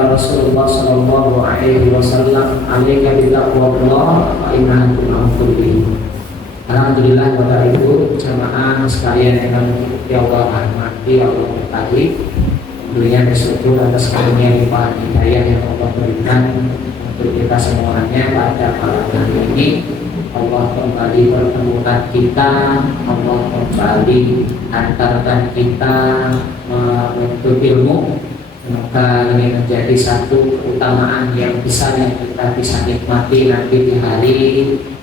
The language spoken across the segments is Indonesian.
Qala Rasulullah sallallahu alaihi wasallam, "Alaika bittaqwallah fa innaha tun'amul bihi." Alhamdulillah, Bapak Ibu jamaah sekalian yang Allah rahmati, Allah berkahi. Tentunya bersyukur atas karunia limpahan hidayah yang Allah berikan untuk kita semuanya pada malam hari ini. Allah kembali pertemukan kita, Allah kembali antarkan kita menuntut ilmu. Semoga ini menjadi satu keutamaan yang besar yang kita bisa nikmati nanti di hari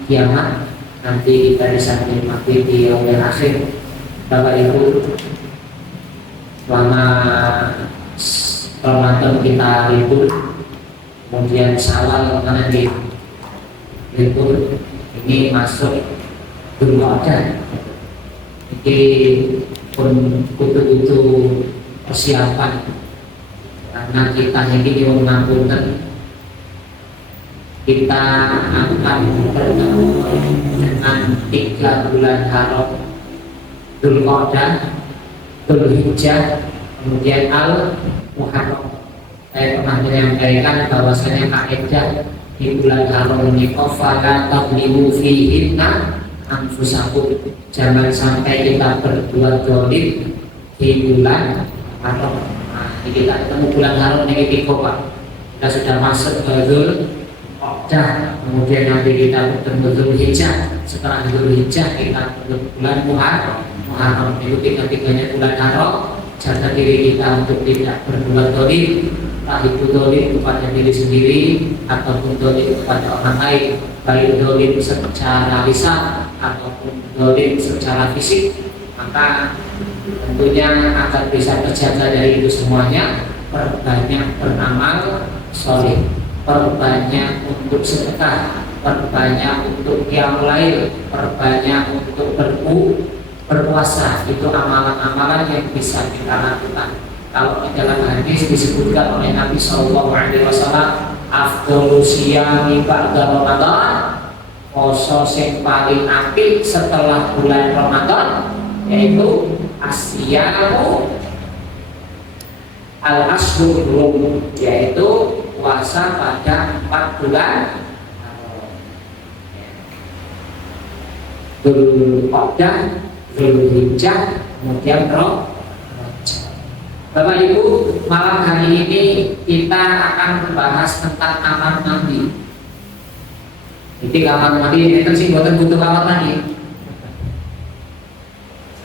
kiamat. Nanti kita bisa menikmati di yaumil akhir. Bapak Ibu, selama Ramadan kita libur, kemudian Syawal nanti libur, ini masuk Dzulqa'dah. Ini pun butuh persiapan karena kita ini mengampungkan kita akan bertemu dengan 3 bulan haram, Dzulqa'dah, Dzulhijjah, kemudian Al-Muharram. Saya pernah menyampaikan bahwasanya kaidah di bulan haram ini fala tadlimu fihinna anfusakum. Jangan sampai kita berbuat zalim di bulan haram. Nah, kita ketemu bulan haram ini Pak. Kita sudah masuk ke Dzulqa'dah, kemudian nanti kita bertemu Dzulhijjah. Setelah Dzulhijjah kita bertemu bulan Muharram. Itu tiga-tiganya bulan haram. Jaga diri kita untuk tidak berbuat zalim, entah itu zalim kepada diri sendiri ataupun zalim kepada orang lain, baik zalim secara lisan ataupun zalim secara fisik. Maka tentunya agar bisa terjaga dari itu semuanya, perbanyak beramal soleh, perbanyak untuk sedekah, perbanyak untuk qiyamul lail, perbanyak untuk berpuasa. Itu amalan-amalan yang bisa kita lakukan. Kalau di dalam hadis disebutkan oleh Nabi Shallallahu Alaihi Wasallam, afdhalu siyami ba'da Ramadan, poso sing paling apik setelah bulan Ramadan yaitu asyamu al-ashhur, yaitu puasa pada 4 bulan Dzulqa'dah, Dzulhijjah, kemudian Ramadan. Bapak Ibu, malam hari ini kita akan membahas tentang kamar mandi. Jadi kamar mandi itu sih buatan butuh kamar mandi.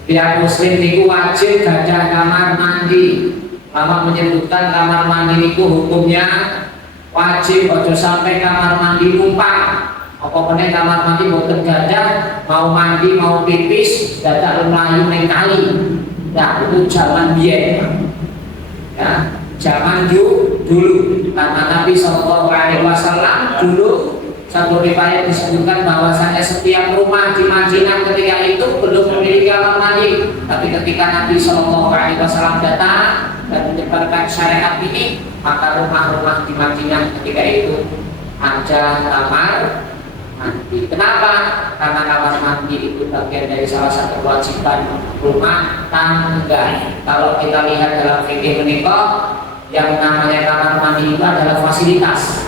Setiap muslim itu wajib gadah kamar mandi. Lama menyebutkan kamar mandi itu hukumnya wajib, ojo sampai kamar mandi numpang. Pokoknya kamar mandi buatan gadah, mau mandi mau pipis, gadah melayu neng kali. Nah itu zaman biaya. Ya, zaman dulu karena Nabi Shallallahu Alaihi Wasallam dulu satu riwayat disebutkan bahwasanya setiap rumah di Madinah ketika itu belum memiliki kamar mandi, tapi ketika Nabi Shallallahu Alaihi Wasallam datang dan menyebarkan syariat ini, maka rumah-rumah di Madinah ketika itu ada kamar mandi. Kenapa? Karena kamar mandi itu bagian dari salah satu kewajiban rumah tangga. Kalau kita lihat dalam fikih menikah, yang namanya kamar mandi itu adalah fasilitas.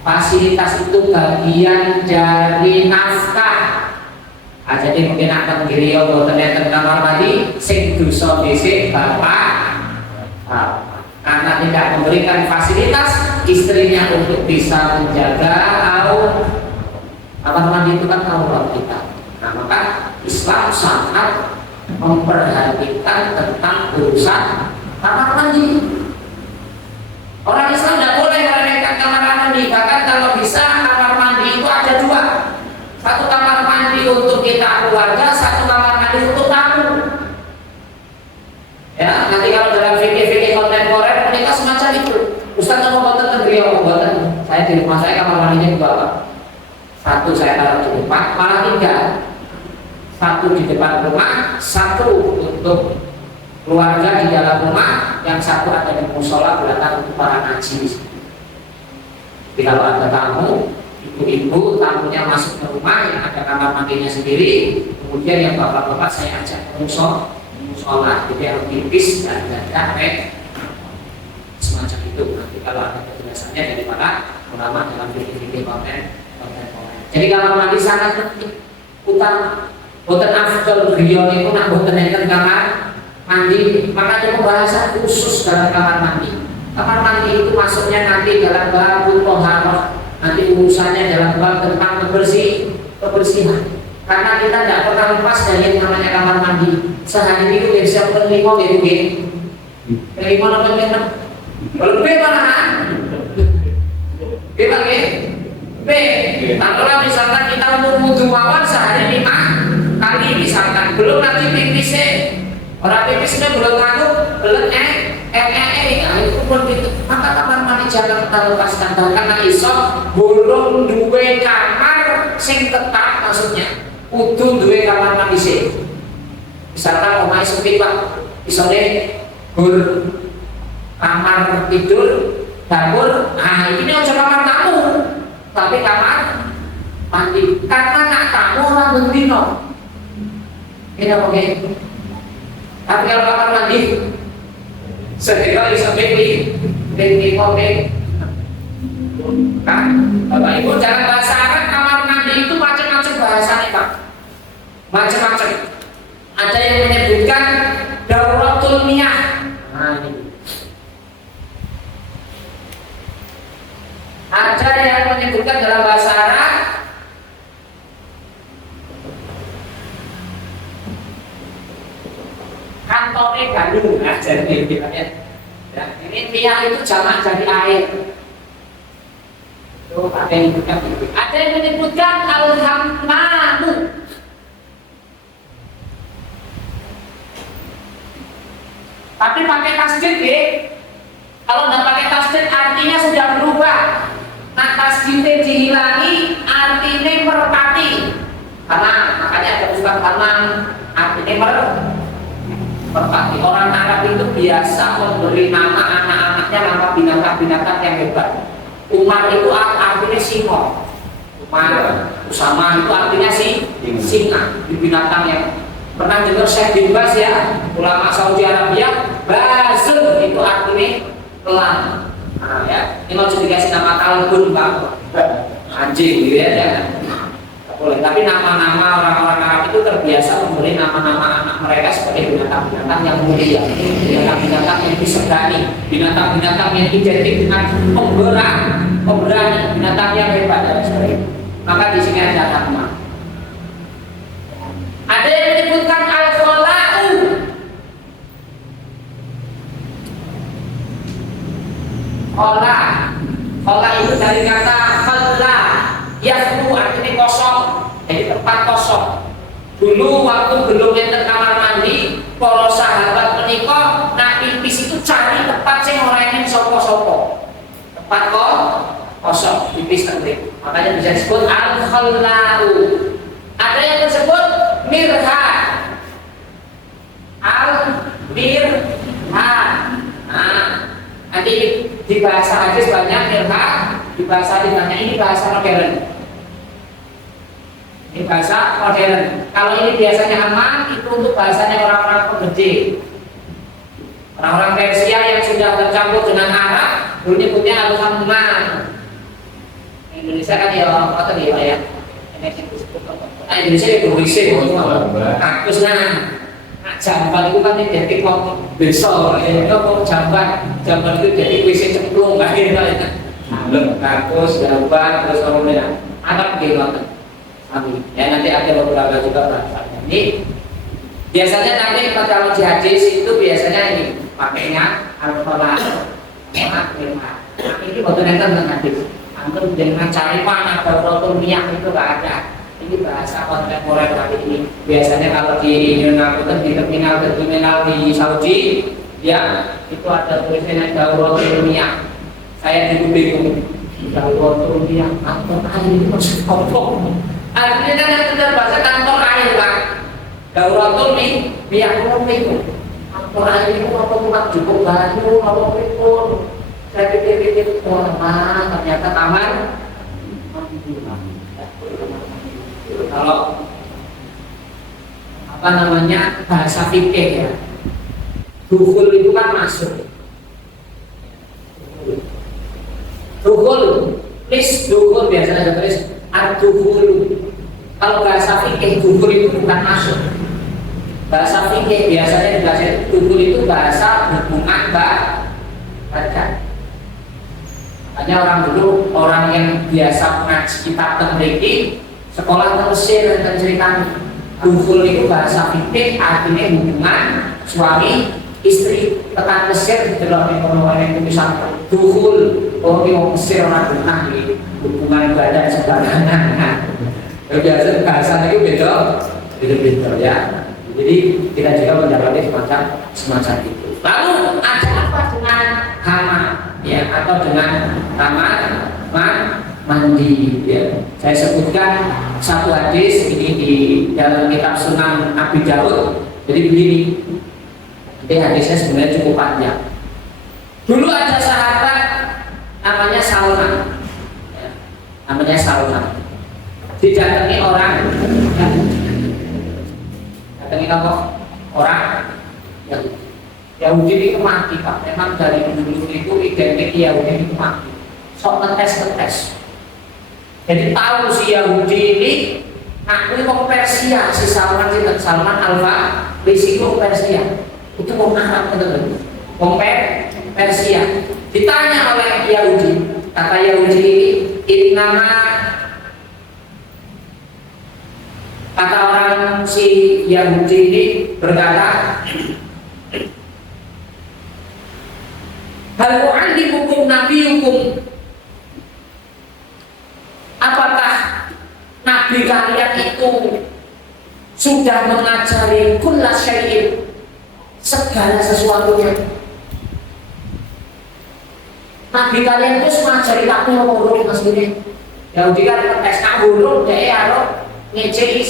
Fasilitas itu bagian dari nafkah. Jadi mungkin akan diri bahwa ternyata kamar mandi sing dosa dhisik bapak. Karena tidak memberikan fasilitas istrinya untuk bisa menjaga atau kamar mandi itu kan aurat kita. Nah maka Islam sangat memperhatikan tentang urusan kamar mandi. Orang Islam tidak boleh meremehkan kamar mandi. Bahkan kalau bisa kamar mandi itu ada 2. Satu kamar mandi untuk kita keluarga, satu kamar mandi untuk tamu. Ya, nanti kalau dalam fikih kontemporer mereka semacam itu. Ustaz mau buatan beliau buatan. Saya di rumah saya kamar mandinya 2. Satu saya taruh di depan, malah 3. Satu di depan rumah, satu untuk keluarga di dalam rumah, yang satu ada di musola belakang untuk para ngaji. Jadi kalau ada tamu, ibu-ibu tamunya masuk ke rumah yang ada kamar mandinya sendiri, kemudian yang bapak-bapak saya ajak ke musola, jadi harus tipis dan semacam itu. Jadi kalau ada penjelasannya dari para ulama dalam fikih konten. Jadi kamar mandi sangat penting, utama. Boten afdal beliau itu nak boten enten kamar mandi, maka ada pembahasan khusus dalam kamar mandi. Kamar mandi itu masuknya nanti dalam bab thaharah, nanti urusannya dalam bab tentang kebersihan. Karena kita tidak pernah lepas dari yang namanya kamar mandi. Sehari itu bisa berlima gitu, berlima namanya lebih malahan. Bilang ya, B. Kalau misalkan kita untuk wudhu mawon sehari 5 kali misalkan, belum nanti pipisnya, orang pipisnya belum nganu, belum itu pun itu. Maka kamar mandi jangan kita lepaskan karena iso belum duwe kamar sing tetap, maksudnya kudu duwe kamar mandi sih. Misalkan omah sempit pak, isone kamar tidur, dapur, nah ini aja kamar tamu, tapi kamar mandi. Karena nak tamu orang bendino, ini oke. Tapi kalau kamar mandi, segera bisa pilih oke. Kan, Bapak Ibu jangan bahasa Arab kamar mandi itu macam-macam bahasanya pak, macam-macam. Ada yang menyebutkan dauratul miyah. Nah, ini. Ada yang menyebutkan dalam bahasa Arab kantone Bandung. Nah, jadi ya, ini miyah itu jamak dari air. Tuh, ada yang menyebutkan itu. Ada yang menyebutkan al-hammamu. Tapi pakai tasdid ya. Kalau nggak pakai tasdid artinya sudah berubah. Nah tasdidnya dihilangi artinya merpati. Karena makanya ada Ustaz Hamam artinya merpati. Orang Arab itu biasa memberi nama anak-anaknya nama binatang-binatang yang hebat. Umar itu artinya singo. Umar, Usama itu artinya singa. Di binatang yang pernah dengar Syekh bin Baz ya, ulama Saudi Arabia, Bazul itu artinya elang. Nah, ya, ini mau dikasih nama kalbun pak, anjing gitu ya. Boleh. Tapi nama-nama orang-orang Arab itu terbiasa memberi nama-nama anak mereka sebagai binatang-binatang yang mulia, binatang-binatang yang disegani, binatang-binatang yang identik dengan pemberani, binatang yang hebat dan sebagainya. Maka di sini ada nama. Ada yang menyebutkan al-khala'u. Khala itu dari kata khalla, yasmu artinya kosong, jadi tempat kosong. Dulu waktu belum enten kamar mandi, para sahabat menika nak pipis itu cari tempat sing ora enek sapa-sapa. Tempat kosong, pipis tenggelam. Makanya bisa disebut al-khala'u. Ada yang disebut mirha, al-mirha. Nah, nanti di bahasa hadis banyak mirha, di bahasa hadis banyak. Ini bahasa modern. Ini bahasa modern. Kalau ini biasanya aman, itu untuk bahasanya orang-orang penggede, orang-orang Persia yang sudah tercampur dengan Arab, dulu nyebutnya al-hamman. Indonesia kan ya apa tadi ya? Indonesia itu berisi, kakus jamban itu kan identik kok besok, kok jamban itu jadi WC cemplung, kayak kakus, jamban, terus kemudian anak gitu. Ya nanti ada beberapa juga bahasanya. Ini biasanya nanti kalau di hadis itu biasanya ini pakainya al-khala, ini waktu nanti tentang hadis. Antum dengan cari mana dauratul miyah itu nggak ada. Ini bahasa kontemporer hari ini. Biasanya kalau di di terminal di Saudi, ya itu ada tulisannya dauratul miyah. Saya juga bingung. Dauratul miyah, kantor air itu maksud apa? Artinya kan yang benar bahasa kantor air pak. Dauratul miyah itu kantor air itu apa bukan cukup banyu, apa pun. Saya pikir-pikir, ternyata kamar. Kalau apa namanya bahasa fikih ya, dukhul itu kan masuk. Dukhul, please dukhul biasanya ada tulis ad-dukhul. Kalau bahasa fikih dukhul itu bukan masuk. Bahasa fikih biasanya dibahas dukhul itu bahasa hubungan badan. Hanya orang dulu, orang yang biasa ngaji kitab temriki, sekolah Mesir dan ceritanya dukhul itu bahasa fikih artinya hubungan suami istri. Tekan Mesir dalam ekonomi itu bisa dukhul, oh ini Mesir orang benar di hubungan badan sembarangan. Biasa bahasanya itu beda ya. Jadi kita juga mendapati semacam itu. Lalu ada apa dengan hama ya, atau dengan kamar mandi ya. Saya sebutkan satu hadis ini di dalam kitab Sunan Abi Dawud. Jadi begini, ini hadisnya sebenarnya cukup panjang. Dulu ada sahabat namanya Salman ya, namanya Salman. Didatangi orang ya, datangi orang yang Yahudi itu mati Pak. Memang dari dulu itu identik Yahudi itu mati. Sok ngetes. Jadi tahu si Yahudi ini aku mau Persia, si Salman Al-Farisi itu Persia. Itu mau Arab betul. Mau Persia. Ditanya oleh Yahudi, kata Yahudi ini nama, kata orang si Yahudi ini berkata, hal mu'allimukum nabiyukum, apakah nabi kalian itu sudah mengajari kulla syai'in, segala sesuatunya? Nabi kalian itu mengajari kamu ngurung mas ini. Yahudi kan tes ngurung deh ya ngecek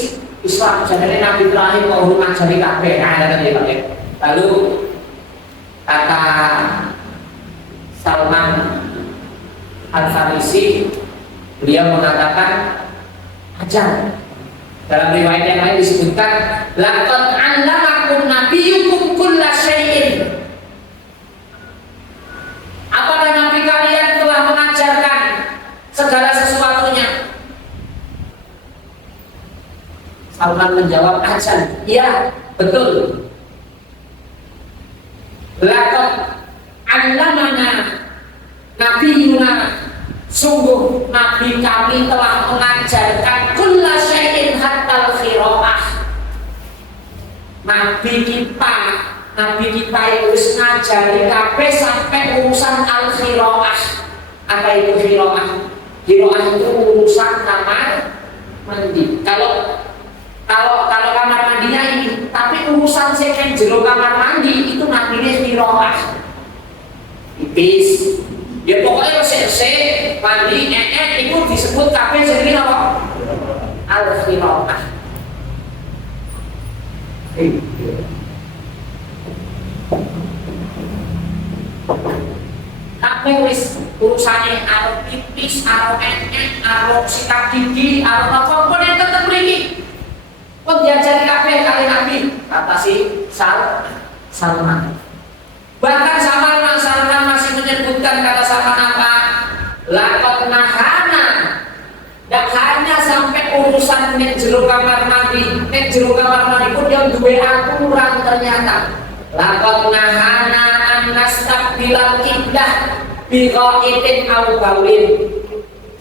Islam. Jadi Nabi terakhir mau mengajari kabeh. Lalu kata Salman Al-Farisi, beliau mengatakan ajar. Dalam riwayat yang lain disebutkan laqad 'allamakum nabiyyukum kulla syai'in. Apakah nabi kalian telah mengajarkan segala sesuatunya? Salman menjawab ajar. Iya, betul. Laqad 'allamana nabiyuna, sungguh nabi kami telah mengajarkan kulla syai'in hatta al-qiraah. Nabi kita itu ngajari kabeh sampai urusan al-qiraah. Apa itu qiraah? Qiraah itu urusan kamar mandi. Kalau kamar mandinya ini, tapi urusan sing jero kamar mandi itu namanya qiraah. Tipis. Ya pokoknya resik mandi itu disebut kabeh jenenge apa? Al-qiraah. Kabeh wis urusane arep pipis, arep arep sikat gigi, arep apa pun yang tetep mriki. Kok diajari kabeh kali Nabi, kata si Salman. Bahkan Salman masih menyebutkan kata Salman apa? Laqad nahana. Dan hanya sampai urusan nek jero kamar mandi, nek jero kamar mandi pun yang duwe aturan ternyata. Laqad nahana an nastaqbilal qiblah bi qa'itin aw bawlin.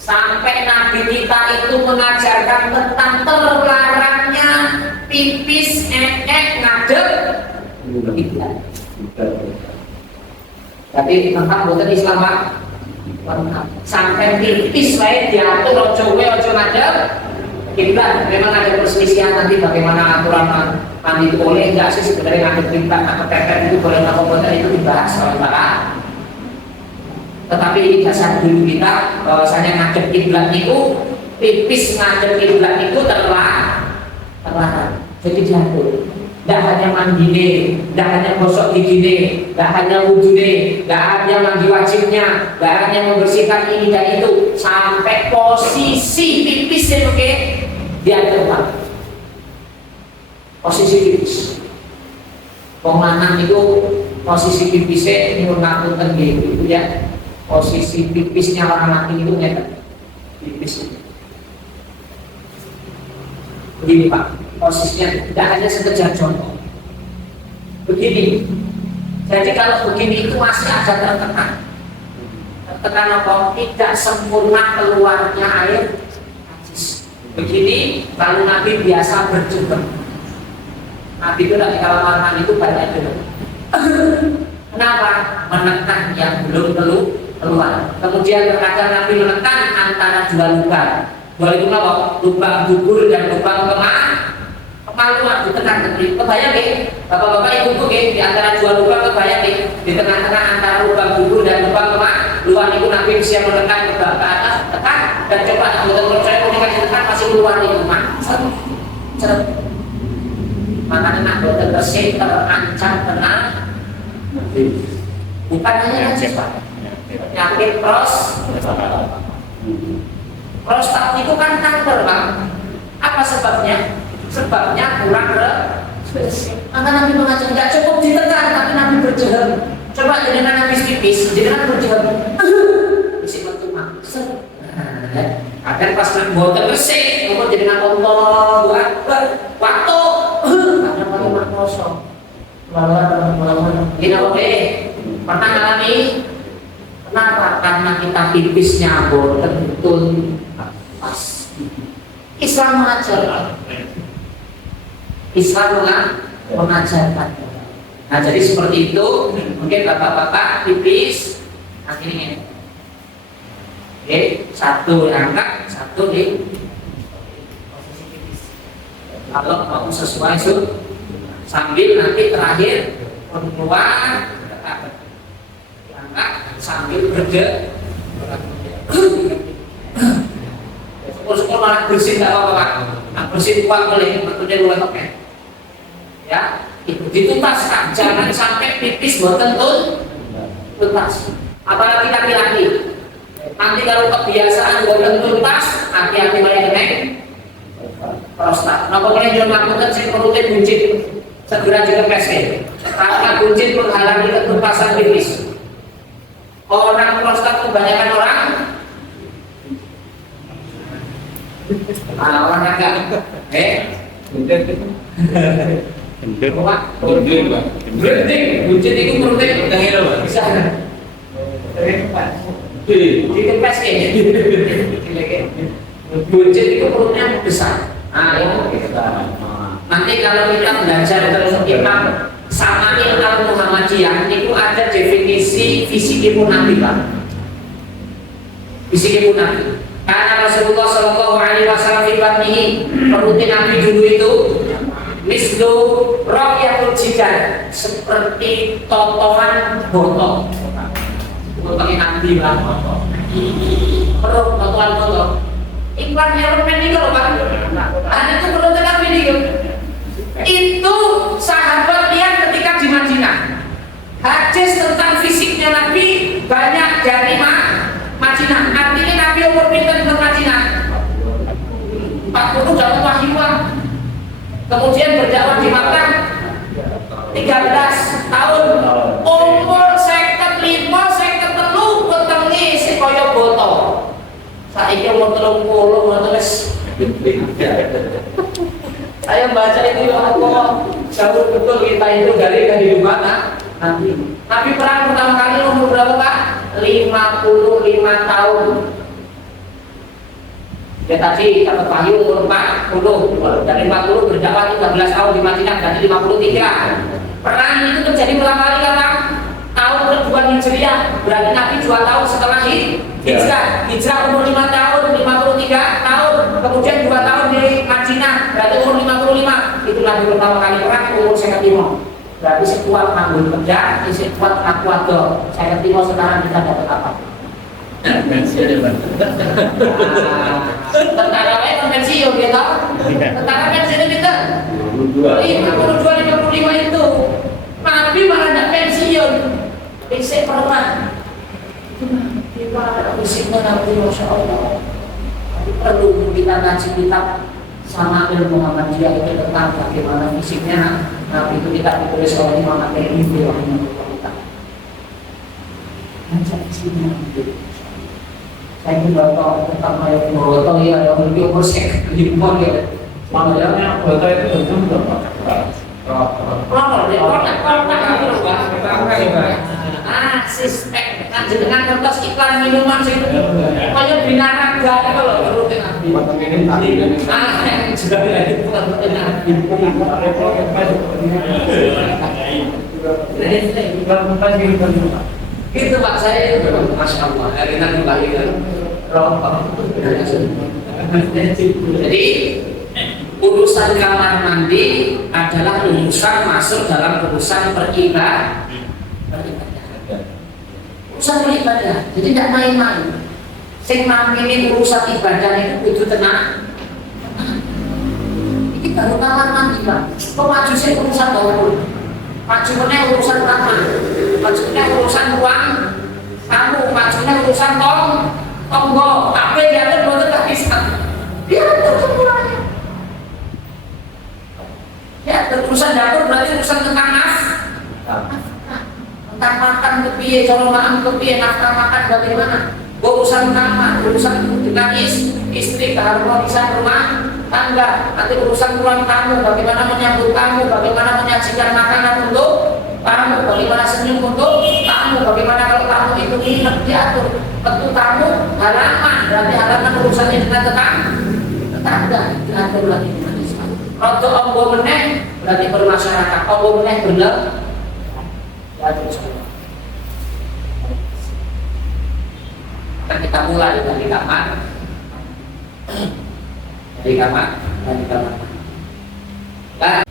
Sampai Nabi kita itu mengajarkan tentang terlarangnya pipis ngadep kiblat. Tapi tentang buatan Islam Pak, sampai pipis wae diatur ojo ngadep kiblat. Memang ada perselisihan nanti bagaimana aturan mandi itu boleh enggak sih sebenarnya ngadep kiblat atau pepet itu boleh atau tidak, itu dibahas oleh para. Tetapi ini dasar dulu kita bahwasanya ngadep kiblat itu, pipis ngadep kiblat itu terlarang. Jadi diatur. Tidak hanya mandine, tidak hanya gosok gigine, tidak hanya wudune, tidak hanya mandi wajibnya, tidak hanya membersihkan ini dan itu, sampai posisi pipis itu diatur Pak. Posisi pipis. Wong lanang itu posisi pipisnya ini ngapunten gitu ya. posisi pipisnya laki-laki itu ngeten. Pipis itu. Begini Pak, posisinya tidak hanya sekedar contoh. Begini. Jadi kalau begini itu masih ada tertekan. Tertekan apa? Tidak sempurna keluarnya air najis. Begini, kalau Nabi biasa berjubah. Nabi itu dari kamar mandi itu banyak dulu. Kenapa? Menekan yang belum keluar. Kemudian terkadang Nabi menekan antara dua lubang. Dua itu apa? Lubang dubur dan lubang kemaluan ditekan. Kebayang ya? Bapak-bapak ibu-ibu di antara dua lubang kebayang ya? Di tengah-tengah antara lubang dubur dan lubang kemaluan itu Nabi bisa menekan ke atas, tekan dan coba betul-betul saya ketika ditekan masih keluar itu mak. Cerep. Makanya nak boten bersih terancam tenang. Bukan hanya najis Pak. Penyakit prostat itu kan kanker Pak. Apa sebabnya? Sebabnya kurang bersih. Maka Nabi mengajar tidak cukup ditekan, tapi Nabi berjihad. Coba jenengan habis pipis, jenengan berjihad. Isi waktu maksud. Akan pas nak boten bersih, kemudian jenengan Allahu Akbar. Waktu ada mak kosong. Ini oke. Pernah ngalami? Kenapa? Karena kita pipisnya boten betul pas. Islam mengajarkan. Islam mengajarkan. Nah jadi seperti itu. Mungkin bapak-bapak pipis akhirnya. Oke, satu angkat, satu di posisi pipis. Kalau mau sesuai sambil nanti terakhir keluar diangkat sambil bergerak. Syukur malah bersin tidak apa-apa Pak. Nah, bersin kuat boleh, maksudnya luar oke. Ya, itu dituntaskan. Jangan sampai pipis boten tuntas. Apalagi laki-laki. Nanti kalau kebiasaan boten tuntas, hati-hati mulai kena prostat. Nah, pokoknya jangan lakukan saya rutin buncit. Segera juga PSK. Karena buncit menghalangi ketuntasan pipis. Orang prostat kebanyakan orang olahraga, berhenti, buncit itu berhenti, bisa, dikepes kayaknya, buncit itu perutnya besar. Nah itu, nanti kalau kita belajar terus kita sama ilmu Muhammadiyah itu ada definisi fisik Nabi Pak, fisik Nabi. Karena Rasulullah Shallallahu Alaihi Wasallam ini perutin Nabi dulu itu mislu rokyatul jidan seperti totohan botol. Botolnya Nabi lah. Perut totohan botol. Iklannya permen itu loh Pak. Ada itu perutin Nabi itu. Itu sahabat lihat ketika di Madinah. Hadis tentang fisiknya Nabi banyak dari Madinah. Artinya Nabi umur pintar di Madinah 40 dapat wahyu. Kemudian berdakwah di Makkah 13 tahun. Umur 55, 53 wetengi sekaya botol. Saiki umur 30 wis. Saya baca itu Allah jauh betul kita itu dari kehidupan Nabi perang pertama kali umur berapa Pak? 55 tahun. Ya tadi dapat wahyu umur 40, dari 40 berdakwah 13 tahun di Madinah, berarti 53. Perang itu terjadi berapa kali Pak? Tahun kedua Hijriah, berarti Nabi 2 tahun setelah hijrah umur 5 tahun, 53 tahun, kemudian 2 tahun di Madinah, berarti umur 55. Itu Nabi pertama kali perang umur 55. Berarti sekuat ngambil kerja, sekuat aku ada. Saya ketemu sekarang kita dapat apa? Pensiun. Tentara pensiun gitu. Tentara pensiun kita 52, 55 itu. Nabi malah tidak pensiun. Bisa pernah. Gimana fisiknya Nabi Masya Allah. Perlu kita ngaji kitab sama ilmu Muhammadiyah itu tentang bagaimana fisiknya Nabi itu tidak ditulis oleh Imam At-Tirmidzi. Ajak istrinya. Saya juga tahu pertama yang foto ya ada video persek di pon ya. Makanya foto itu betul betul. Kalau dia itu loh sispek kan dengan kertas iklan minuman sih. Kayak binaraga itu loh rutin abi. Juga itu bukan itu Pak saya itu Masya Allah kita kembali ke rokok. Jadi urusan kamar mandi adalah urusan masuk dalam urusan beribadah. Urusan beribadah, jadi tidak main-main. Sing ini urusan ibadah itu kudu tenang. Ini baru kamar mandi Pak. Kok maju sih urusan bau? Majunya urusan kamar, majunya urusan ruang tamu, majunya urusan tonggo. Apa yang diatur belum tak bisa. Dia atur semuanya. Ya, urusan dapur berarti urusan tentang tentang makan kepiye, cara makan kepiye, nafkah makan bagaimana, urusan kamar, urusan dengan istri, keharmonisan rumah tangga, nanti urusan ruang tamu, bagaimana menyambut tamu, bagaimana menyajikan makanan untuk tamu, bagaimana senyum untuk tamu, bagaimana kalau tamu itu nginep diatur, tentu tamu halaman, berarti halaman urusannya dengan tetangga, diatur lagi. Rodo ombo meneh berarti bermasyarakat, ombo meneh bener ya terus kita mulai dari kamar nah,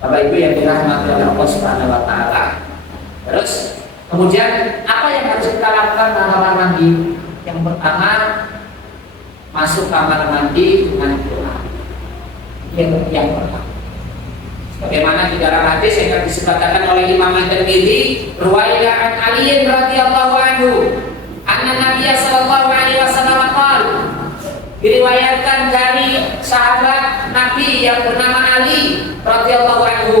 Bapak Ibu yang dirahmati oleh Allah Subhanahu wa Ta'ala. Terus kemudian apa yang harus kita lakukan dalam kamar mandi? Yang pertama, masuk kamar mandi dengan doa. Yang pertama, bagaimana di dalam hadis yang disebutkan oleh Imam At-Tirmidzi, riwayat Ali radhiyallahu anhu, anna Nabi sallallahu alaihi wasallam qala, diriwayatkan dari sahabat Nabi yang bernama Ali radhiyallahu anhu,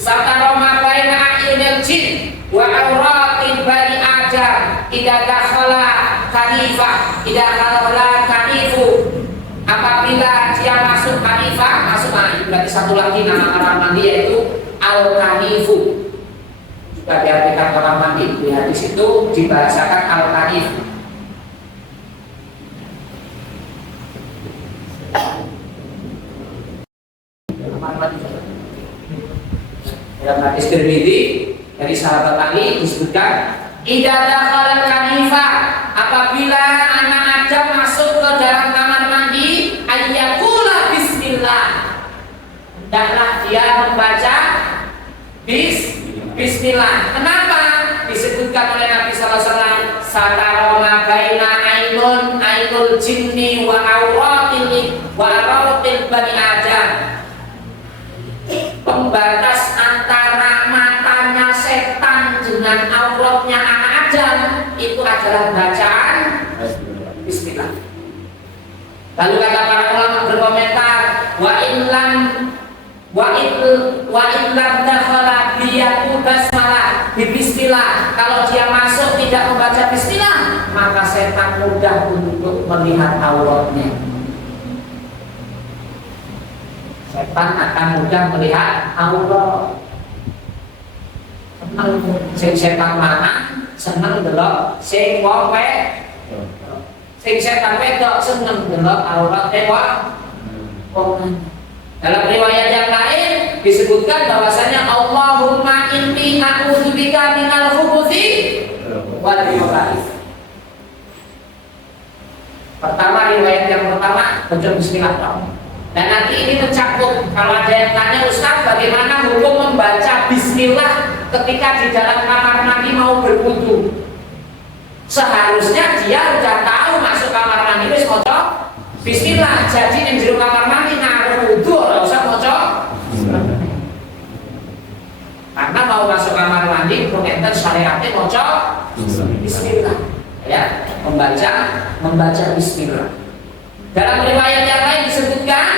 satara ma baina a'yunil jin wa awratil bani adam idza dakhala kanifah, idza dakhala kanifu, apabila dia masuk kanifah, masuk mandi, berarti satu lagi nama kamar mandi yaitu al-kanifu, juga diartikan kamar mandi. Di hadis itu dibahasakan al-kanifu. Dalam hadis Tirmidzi dari sahabat Ali disebutkan, idza dakhala kanifah, apabila anak Adam masuk ke dalam kamar mandi, ayyakula bismillah, hendaklah dia membaca bismillah. Kenapa? Disebutkan oleh Nabi sallallahu alaihi wasallam, sataroma baina ainul jinni wa auratil bani adam, pembatas antara matanya setan dengan auratnya anak Adam itu adalah bacaan bismillah. Lalu kata para ulama berkomentar, wa illam dakhala biyaku basmalah bismillah, kalau dia masuk tidak membaca bismillah, maka setan mudah untuk melihat auratnya. Setan akan mudah melihat aurat. Sing setan mana seneng delok sing wong sing setan wedok seneng delok aurat wong. Dalam riwayat yang lain disebutkan bahwasanya Allahumma inni a'udzubika minal khubuthi wal khaba'ith. Pertama, riwayat yang pertama baca bismillah. Dan nanti ini mencakup, kalau ada yang tanya Ustaz bagaimana hukum membaca bismillah ketika di dalam kamar mandi mau berwudu. Seharusnya dia sudah tahu masuk kamar mandi wis maca bismillah. Jadi yang di kamar mandi naruh wudu ora usah maca. Karena mau masuk kamar mandi perintah syariatnya maca bismillah. Ya, membaca bismillah. Dalam riwayat yang lain disebutkan,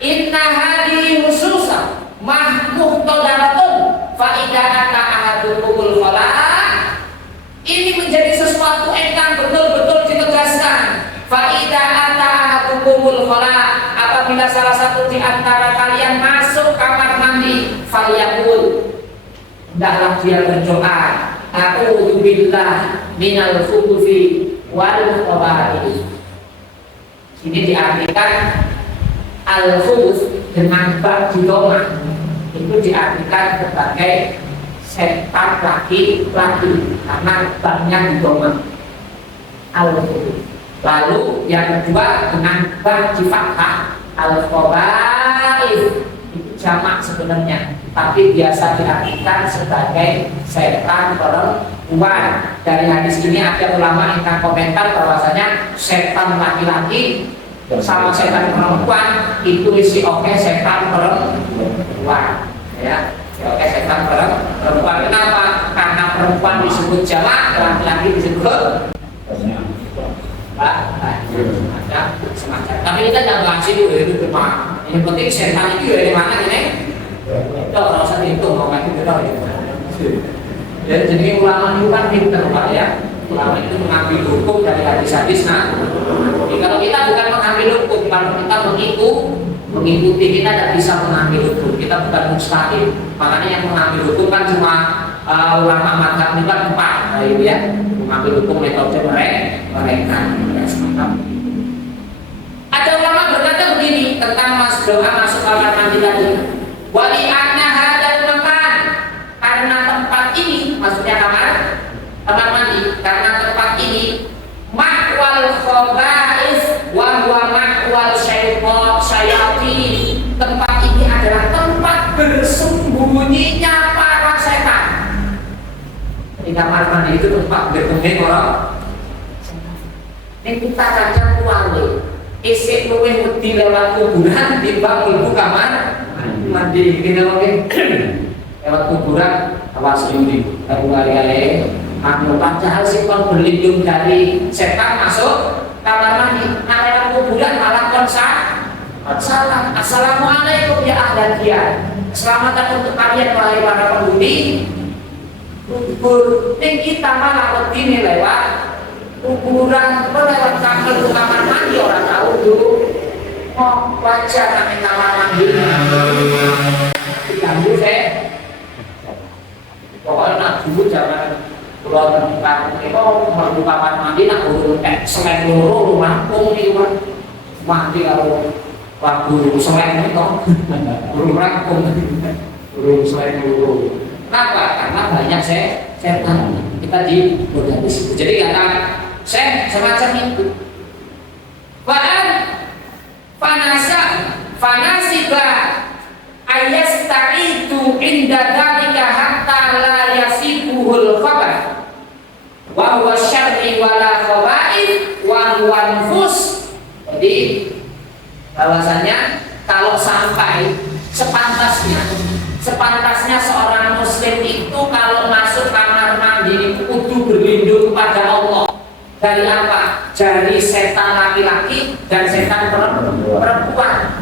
inna hadhihi hususan mahmuhtodaratun fa idza ata ahadukumul falah Ini menjadi sesuatu yang betul-betul ditegaskan. Fa'idha ata'ahadukumul khala, apabila salah satu di antara kalian masuk kamar mandi, falyaqul, hendaklah dia berdoa, a'udzu billah minal khubuthi wal khaba'ith. Ini diartikan al-khubuth dengan ba di domah, itu diartikan sebagai setan laki-laki karena ba-nya di domah, al-khubuth. Lalu yang kedua dengan ba di fathah, al-khaba'ith, itu jamak sebenarnya, tapi biasa diartikan sebagai setan perempuan. Dari hadis ini ada ulama yang komentar bahwasanya setan laki-laki sama setan perempuan itu isi oke setan perempuan, ya. Oke setan perempuan. Kenapa? Karena perempuan disebut jamak, laki-laki disebut ada semacam. Tapi kita tidak bahas itu cuma yang penting setan itu dari mana ini? Itu orang usah dihitung, mau nggak itu ya. Jadi ulama itu kan pinter Pak ya. Ulama itu mengambil hukum dari hadis-hadis. Nah, jadi kalau kita bukan mengambil hukum, kalau kita mengikuti, kita tidak bisa mengambil hukum. Kita bukan mustahil. Makanya yang mengambil hukum kan cuma ulama mazhab itu kan 4, gitu ya. Mengambil hukum metode mereka. Ada ulama berkata begini tentang doa masuk kamar mandi tadi. Wali anna hadal makan, karena tempat ini, maksudnya kamar mandi, karena tempat ini ma'wal khaba'is wa huwa ma'wal syayatin. Tempat ini adalah tempat bersembunyinya para setan. Di kamar mandi itu tempat bertemu orang. Ini kita kadang kuali isik luwih wedi lewat kuburan timbang mlebu kamar mandi. Kita mungkin lewat kuburan awas ini kali-kali padahal sikon berlindung dari setan masuk kamar mandi. Nah lewat kuburan malah salam, assalamualaikum ya ahlan dia, keselamatan untuk kalian wahai para penghuni kubur. Kita malah wedi lewat kuburan, lewat kamar mandi orang tahu dulu. Oh wajah kami kamar mandi diganggu saya. Pokoknya nak dulu jangan keluar tempat itu mau kamar mandi nak urut selain loro rampung nih kan mandi kalau waktu selain itu urut rampung urut selain loro. Kenapa? Karena banyak setan kita digoda di situ. Jadi kata saya semacam itu. Fanasiba ayastaitu inda dzalika hatta la yasibuhul khabar wa huwa syarri wala khaba'ith wa huwa nufus. Jadi bahwasanya kalau sampai sepantasnya seorang muslim itu kalau masuk kamar mandi itu kudu berlindung kepada Allah. Dari apa? Dari setan laki-laki dan setan perempuan.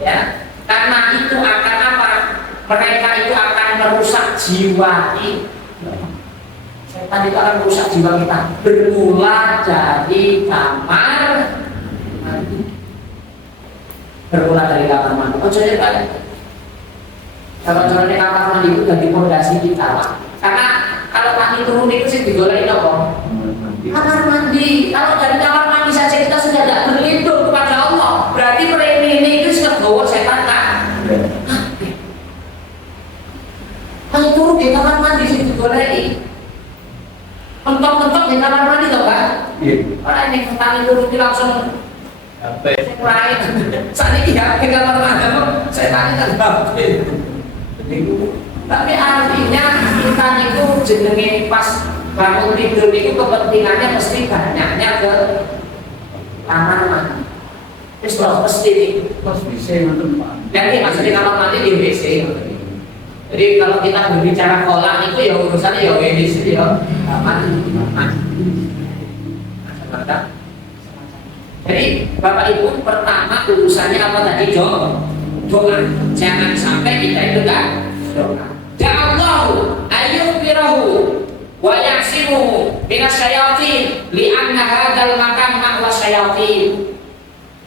Ya, karena itu akan apa? Mereka itu akan merusak jiwa kita. Setan itu akan merusak jiwa kita. Bermula dari kamar mandi. Bermula dari kamar mandi. Oh jadi Pak, kalau jalan kamar mandi itu dari pondasi kita. Karena kalau mandi turun itu sih digoleki apa? Kamar mandi. Kalau dari kamar mandi saja kita sudah tidak berlindung kepada Allah, berarti mereka ini itu sudah bawa setan kan? Kalau turun di kamar mandi sih digoleki. Mentok-mentok di kamar mandi toh kan? Iya. Orang ini tentang turun langsung lain. Saat ini ya ke kamar mandi, saya tanya kan tapi artinya kita itu jenenge pas bangun tidur itu kepentingannya mesti banyaknya ke kamar mandi. Terus mesti WC teman. Jadi maksudnya kamar mandi di WC. Jadi kalau kita berbicara kolam itu ya urusannya ya WC ya kamar mandi. Jadi Bapak Ibu pertama urusannya apa tadi doa. Jangan sampai kita itu enggak doa. Ja'allahu ayyughfirahu wa ya'simuhu minasyayatin li'anna hadzal makan ma'wa syayatin.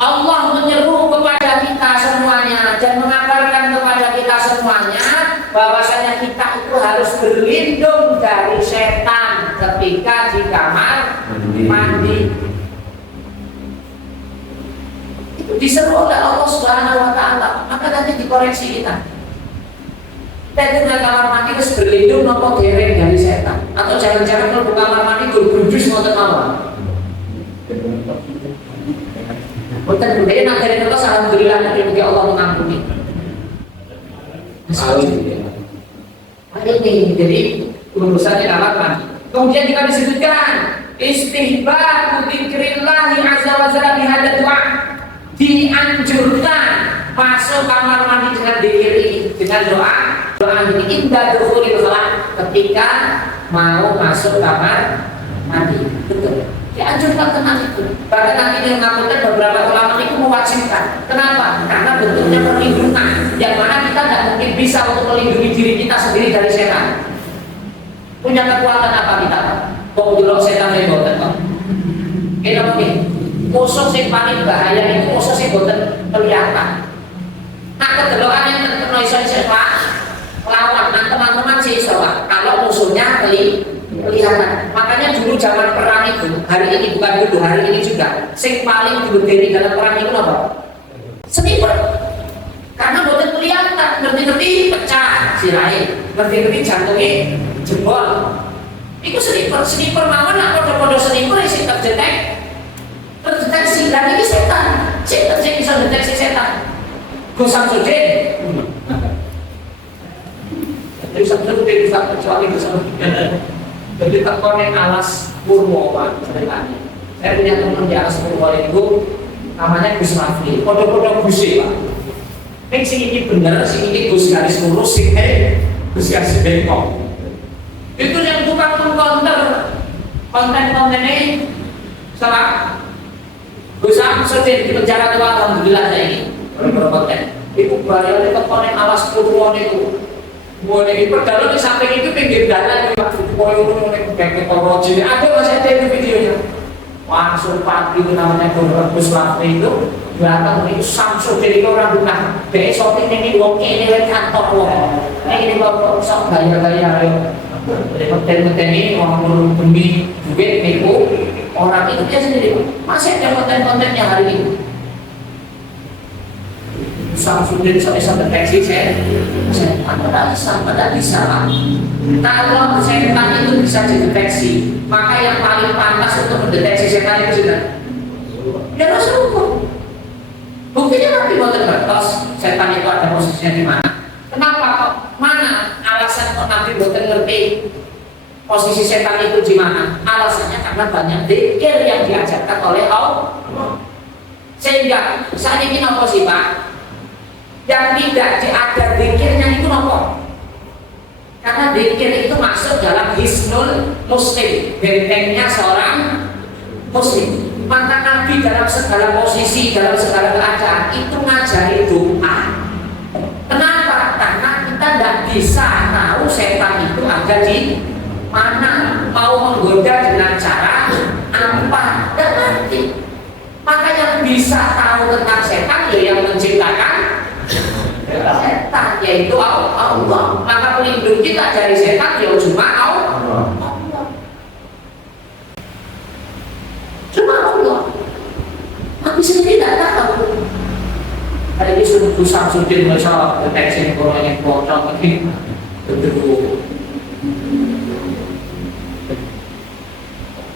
Allah menyeru kepada kita semuanya dan mengabarkan kepada kita semuanya bahwasanya kita itu harus berlindung dari setan ketika di kamar mandi. Itu diseru oleh Allah Subhanahu wa taala, maka nanti dikoreksi kita. Kita dengan kamar mandi harus berlindung nopo dereng dari setan, atau jangan-jangan kalau kamar mandi berjus ngoten mawon. Betul, dia nak dari Allah, alhamdulillah dari Allah mengampuni. Ini jadi urusannya kamar mandi. Kemudian kita disebutkan istihbab dzikrillahi azza wa jalla bi hadzal du'a. Dianjurkan masuk kamar mandi dengan zikir ini, dengan doa ini indah dukhulil khala, ketika mau masuk kamar mandi. Betul. Dianjurkan tentang itu. Bahkan nanti yang mengamalkan beberapa ulama itu mewajibkan. Kenapa? Karena bentuknya perlindungan, yang mana kita tidak mungkin bisa untuk melindungi diri kita sendiri dari setan. Punya kekuatan apa kita? Kok dulu setan yang boten kok? Kita mungkin musuh yang paling bahaya itu musuh yang boten kelihatan. Nah, kedelokan yang terkena iso-iso Pak lawan, nah teman-teman sih soal kalau musuhnya kelihatan. Makanya dulu zaman perang itu, hari ini bukan dulu, hari ini juga, sing paling dulu dari dalam perang itu apa? Sniper. Karena boten kelihatan, ngerti-ngerti pecah sirai, ngerti-ngerti jantungnya jebol. Itu sniper mawon lah, podo-podo sniper yang sing terdeteksi, dan ini setan. Setan yang bisa deteksi setan. Gus Samsudin. Jadi Samsudin bisa kecuali Gus Samsudin. Jadi terkonek alas Purwo Pak ceritanya. Saya punya teman di alas Purwo itu namanya Gus Rafli. Podo-podo Gusi Pak. Ini sing ini bener, sing ini Gus garis lurus, sing Gus garis bengkok. Itu yang tukang mengkonter konten-kontennya salah. Gus Samsudin di penjara itu alhamdulillah saya ini berkonten. Itu bayarnya terkonek alas Purwo itu. Mulai perdalam di samping itu pinggir jalan itu kayak koroji. Ada masih ada itu videonya. Langsung pagi itu namanya Gus Rafli itu belakang itu Samsudin itu orang bukan. Besok ini wong ini lagi kantor wong. Ini bawa sok gaya-gaya. Dari konten-konten ini orang demi duit itu orang itu dia sendiri. Masih ada konten-kontennya hari ini. Samsudin bisa deteksi setan pada bisa. Kalau setan itu bisa dideteksi, maka yang paling pantas untuk mendeteksi setan itu sudah ya Rasulullah. Buktinya Nabi mau terbatas setan itu ada posisinya di mana. Kenapa kok? Mana alasan kok Nabi mau ngerti posisi setan itu di mana? Alasannya karena banyak zikir yang diajarkan oleh Allah. Sehingga saat ini apa sih Pak? Yang tidak ada zikirnya itu nopo. Karena zikir itu masuk dalam hisnul muslim, bentengnya seorang muslim. Maka Nabi dalam segala posisi, dalam segala keadaan itu ngajari doa. Kenapa? Karena kita tidak bisa tahu setan itu ada di mana, mau menggoda dengan cara apa, dan nanti. Maka yang bisa tahu tentang setan ya yang menciptakan setan, yaitu Allah. Maka pelindung kita dari setan ya cuma Allah. Cuma Allah. Tapi sendiri tidak tahu. Ada di suruh Samsudin misal deteksi orang yang bocor mungkin begitu.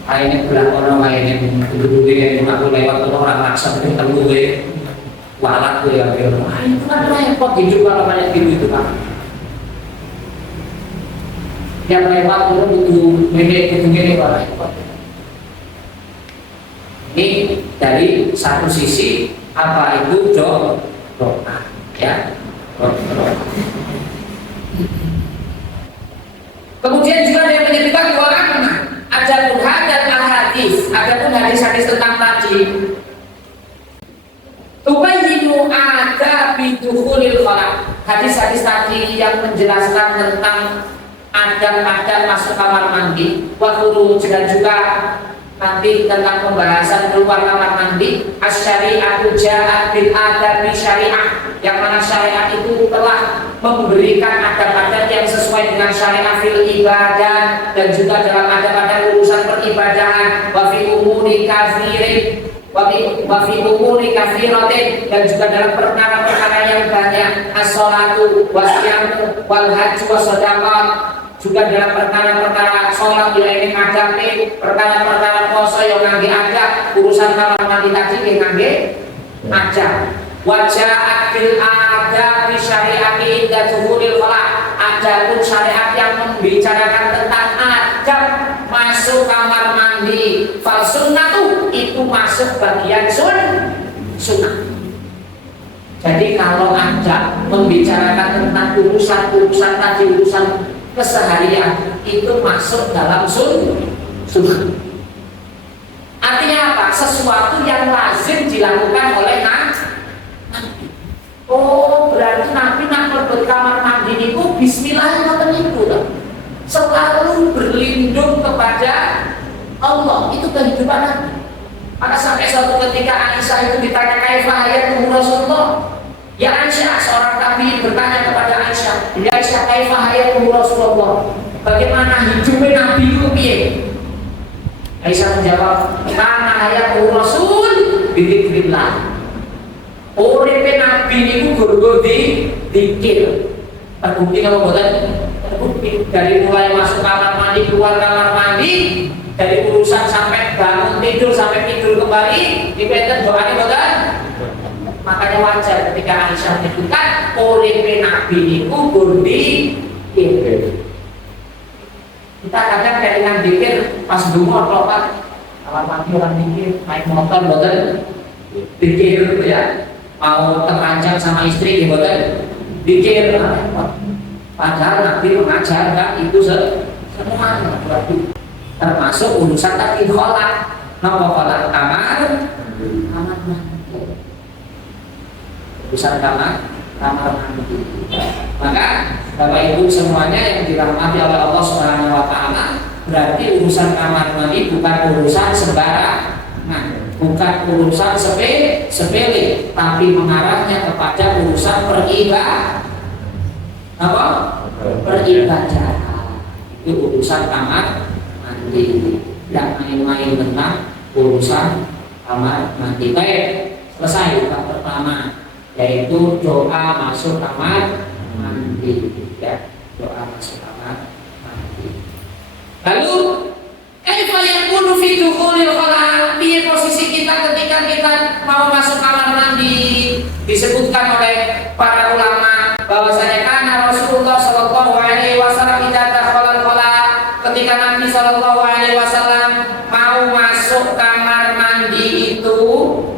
Akhirnya belah orang lain yang begitu dia aku lewat orang maksa itu telu walat tuh ya, itu kan repot hidup kalau banyak gitu itu Pak. Yang lewat itu butuh gini Pak, repot. Ini dari satu sisi apa itu doa, ya. Kemudian juga ada yang menyebutkan dua makna. Adapun hadis tentang tadi. Tubayyinu ada bidukhulil khala. Hadis-hadis tadi yang menjelaskan tentang adab-adab masuk kamar mandi, waktu dan juga nanti tentang pembahasan keluar kamar mandi. Asy-syari'atu ja'at bil adabi syariah, yang mana syariat itu telah memberikan adab-adab yang sesuai dengan syariat fil ibadah dan juga dalam adab-adab urusan peribadahan. Wa fi umuri katsirin wa fi umuri katsiratin, dan juga dalam perkara-perkara yang banyak. As-shalatu wasyamu wal hajju wasadaqah, juga dalam perkara-perkara sholat bila ini ngajakin, perkara-perkara poso yang ngangge ajak, urusan kamar mandi tadi yang ngangge ajak. Wajah adil ada di syariat inda zuhuril khala, ada pun syariat yang membicarakan tentang adab masuk kamar mandi. Fal sunnatu, itu masuk bagian sunnah. Jadi kalau ada membicarakan tentang urusan tadi, urusan keseharian, itu masuk dalam sunnah. Artinya apa? Sesuatu yang lazim dilakukan oleh Nabi. Oh, berarti Nabi nak mlebu kamar mandi niku bismillah ngoten niku to. Selalu berlindung kepada Allah, itu kehidupan Nabi. Maka sampai suatu ketika Aisyah itu ditanya kaifa hayatu Rasulullah. Ya Aisyah, seorang tabi'in bertanya kepada Aisyah, "Ya Aisyah, kaifa hayatu Rasulullah?" Bagaimana hidupnya Nabi itu piye? Aisyah menjawab, "Kana hayatu Rasul bidzikrillah." Uripe Nabi niku guru-guru dikir. Terbukti apa boten? Terbukti dari mulai masuk kamar mandi, keluar kamar mandi, dari urusan sampai bangun tidur sampai tidur kembali, dipeten doanya boten? Makanya wajar ketika Aisyah menyebutkan uripe Nabi niku guru dikir. Kita kadang dengan dikir pas dungo klopat kamar mandi orang dikir, naik motor boten dikir ya. Mau terpanjang sama istri di boten dikir. Padahal Nabi mengajar kan itu semuanya, termasuk urusan tadi kholak. Napa kholak? Kamar mandi. Urusan kamar mandi. Maka Bapak Ibu semuanya yang dirahmati oleh Allah Subhanahu wa taala, berarti urusan kamar mandi bukan urusan sembarangan. Bukan urusan sepele, tapi mengarahnya kepada urusan peribadahan. Itu urusan kamar mandi. Tidak main-main tentang urusan kamar mandi. Baik, selesai bab pertama, yaitu doa masuk kamar mandi. Ya, doa masuk kamar mandi. Lalu kaifa yakunu fi dukhulil khala, piye posisi kita ketika kita mau masuk kamar mandi? Disebutkan oleh para ulama bahwasanya karena Rasulullah sallallahu alaihi wasallam idza dakhala khala, ketika Nabi sallallahu alaihi wasallam mau masuk kamar mandi itu,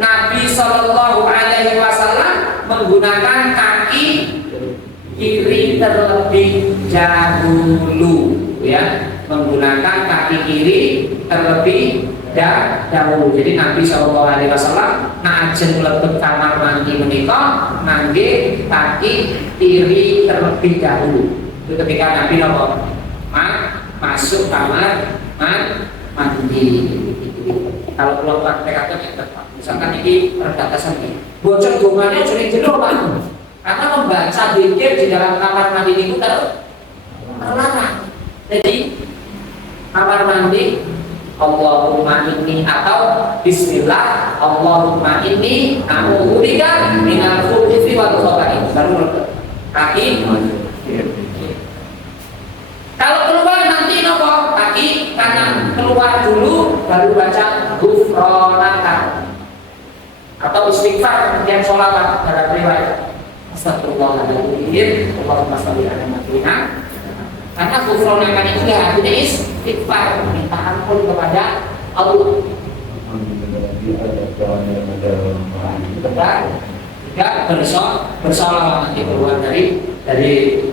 Nabi sallallahu alaihi wasallam menggunakan kaki kiri terlebih dahulu, ya. Menggunakan kaki kiri terlebih dahulu. Jadi Nabi SAW ajeng mlebet kamar mandi menika ngangge kaki kiri terlebih dahulu. Itu ketika Nabi masuk kamar mandi. Kalau belum praktek tepat. Misalkan ini perbatasan ini. Bocor dongane sering jero Pak. Karena membaca zikir di dalam kamar mandi itu terlarang. Jadi kamar mandi Allahumma inni atau bismillah Allahumma inni a'udzubika minal khubuthi wal khaba'ith, baru kaki. Kalau keluar nanti nopo kaki kanan keluar dulu baru baca ghufranaka atau istighfar kemudian sholawat dalam riwayat astagfirullahaladzim Allahumma sholli ala Muhammad. Karena ghufranaka itu artinya istighfar, minta ampun kepada Allah. Tidak bersolawat nanti keluar dari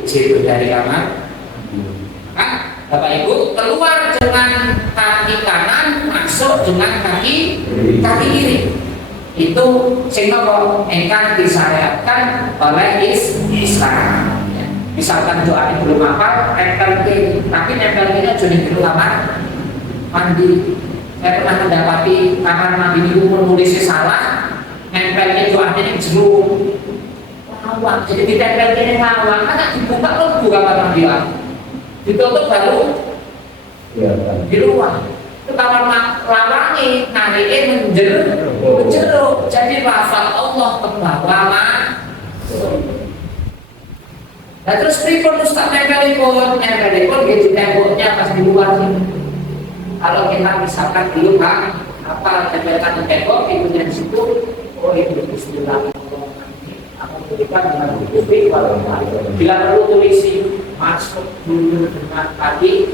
situ, dari kamar. Maka Bapak Ibu keluar dengan kaki kanan, masuk dengan kaki kiri. Itu sing napa ingkang disyariatkan oleh Islam. Misalkan doanya belum apa, nempel ke, tapi nempel ini jadi di kamar mandi. Saya pernah mendapati kamar mandi itu menulisnya salah, nempelnya doanya ini jeruk lawang, jadi ditempel ini lawang, kan dibuka lo buka kamar mandi lagi, ditutup baru di luar. Itu kamar lawangnya narikin menjeruk, jadi lafal Allah kebawa nah terus pripun Ustaz nempelipun gitu temboknya pas di luar sini. Kalau kita misalkan dulu apa tempelkan di tembok pintunya di situ, oh itu Bismillahirrahmanirrahim. Aku berikan dengan Gusti bila perlu tulisi masuk dulu dengan kaki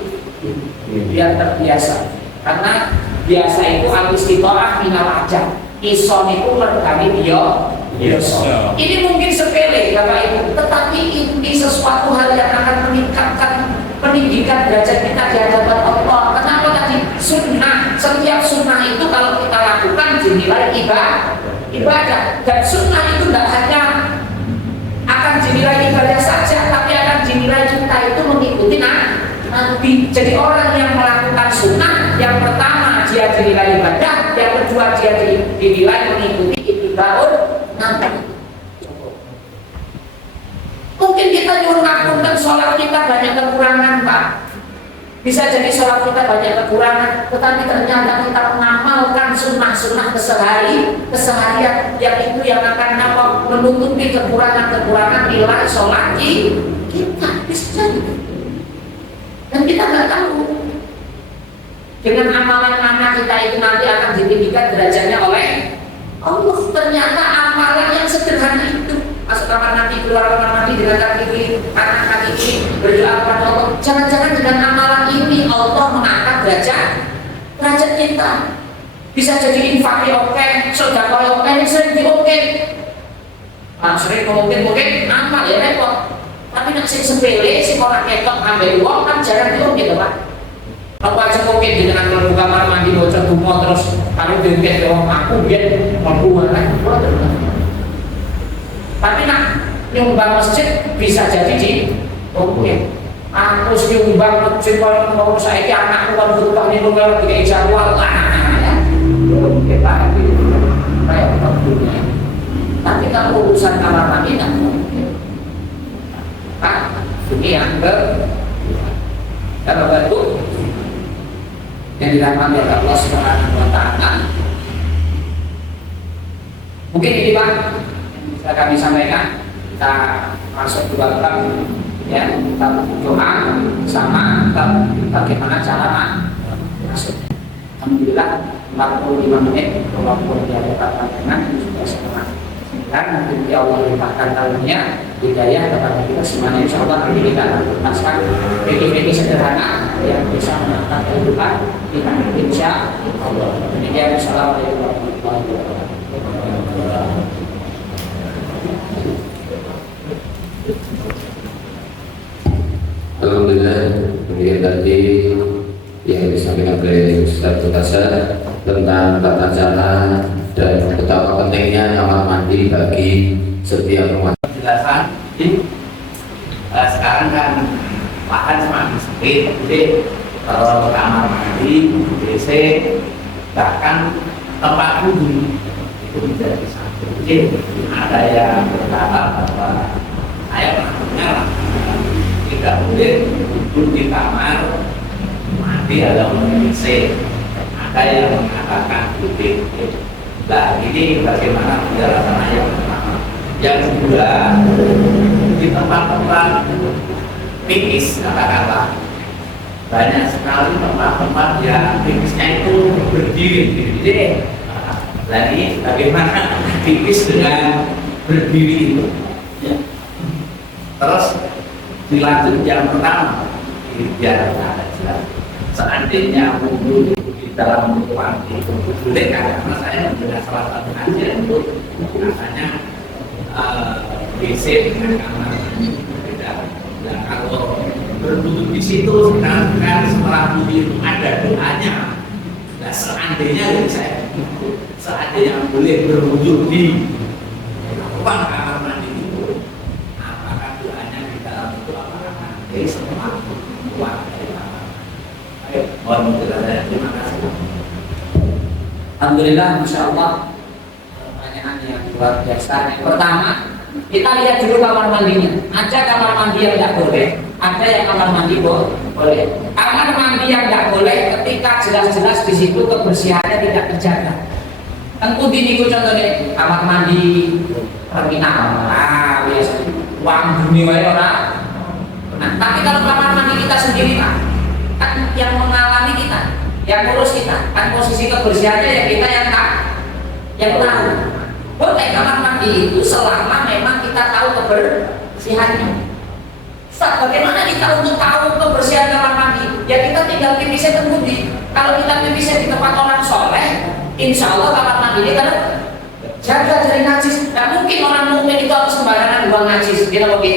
biar terbiasa. Karena biasa itu al-istitoah minal ajab. Ison itu mergani dia. Ini mungkin sepele Bapak Ibu, tetapi ini sesuatu hal yang akan meningkatkan pendidikan derajat kita di hadapan Allah. Kenapa tadi sunnah? Setiap sunnah itu kalau kita lakukan dinilai ibadah, dan sunnah itu tidak hanya akan dinilai ibadah saja, tapi akan dinilai kita itu mengikuti Nabi. Jadi orang yang melakukan sunnah, yang pertama dia dinilai ibadah, yang kedua dia dinilai mengikuti ittibaul Nabi. Mungkin kita nyuruh ngapunten sholat kita banyak kekurangan Pak. Bisa jadi sholat kita banyak kekurangan, tetapi ternyata kita mengamalkan sunnah-sunnah keseharian yang itu yang akan menutupi kekurangan-kekurangan nilai sholat kita. Bisa jadi. Dan kita nggak tahu dengan amalan-amalan kita itu nanti akan ditinggikan derajatnya oleh Allah. Ternyata amalan yang sederhana itu, masuk kamar mandi, keluar kamar mandi dengan kaki kiri, kanan kaki kiri, berdoa kepada Allah. Jangan-jangan dengan amalan ini Allah mengangkat derajat kita. Bisa jadi infaknya oke, sedekah oke, sering oke. Sering mungkin amal ya repot. Tapi nak sing sepele, sing orang ketok ambil uang kan jarang gitu Pak. Aku aja mungkin dengan mlebu kamar mandi bocor gumo terus kalau dengket wong aku biyen mlebu kan. Tapi nak nyumbang masjid bisa jadi di oke. Aku nyumbang masjid kalau mau saiki anakku kan berubah nih kalau tiga jadwal ya. Oke Pak. Kayak dunia. Tapi kalau urusan kamar mandi tak mungkin. Pak, ini yang Bapak Ibu yang dirahmati oleh Allah Subhanahu wa Ta'ala. Mungkin ini Pak yang bisa kami sampaikan. Kita masuk ke dalam ya, kita doa sama bagaimana cara masuk. Alhamdulillah 45 menit walaupun di hadapan panjenengan sudah setengah 9. Nanti Allah limpahkan tahunnya hidayah kepada kita semuanya. Insya Allah nanti kita akan tuntaskan fikih-fikih sederhana yang bisa menangkan kehidupan kita. Insya Allah. Demikian. Assalamualaikum warahmatullahi wabarakatuh. Alhamdulillah, kemudian tadi yang disampaikan oleh Ustaz Butasa tentang tata cara dan betapa pentingnya kamar mandi bagi setiap rumah. Penjelasan sekarang kan lahan semakin sempit, jadi kalau kamar mandi, WC, bahkan tempat wudhu itu menjadi sangat kecil. Ada yang berkata bahwa saya pernah dengar tidak boleh duduk di kamar mandi atau WC. Ada yang mengatakan duduk. Nah ini bagaimana penjelasan yang pertama. Yang kedua, di tempat-tempat pikis katakanlah banyak sekali tempat-tempat yang pikisnya itu berdiri. Jadi bagaimana pikis dengan berdiri itu? Ya. Terus dilanjut yang pertama, biar ada jelas. Seandainya wudhu di dalam mandi itu boleh kan? Karena saya mendengar salah satu kajian itu katanya WC dengan kamar berbeda. Dan kalau berwudhu di situ sekarang setelah wudhu itu ada doanya. Nah seandainya saya seandainya boleh berwudhu di ruang kamar mandi itu, apakah doanya di dalam itu Alhamdulillah, Masya Allah, pertanyaan yang luar biasa. Yang pertama, kita lihat dulu kamar mandinya. Ada kamar mandi yang tidak boleh, ada yang kamar mandi boleh. Kamar mandi yang tidak boleh ketika jelas-jelas di situ kebersihannya tidak terjaga. Tentu ini contohnya kamar mandi terminal, biasa uang dunia orang. Nah, tapi kalau kamar mandi kita sendiri Pak, kan yang mengalami kita, yang ngurus kita, kan posisi kebersihannya ya kita yang tahu. Boleh kamar mandi itu selama memang kita tahu kebersihannya. Ustaz, bagaimana kita untuk tahu kebersihan kamar mandi? Ya kita tinggal pipisnya terbukti. Kalau kita pipisnya di tempat orang soleh, insya Allah kamar mandi ini kan jaga dari najis. Tidak mungkin orang mukmin itu harus sembarangan buang najis. Dia oke.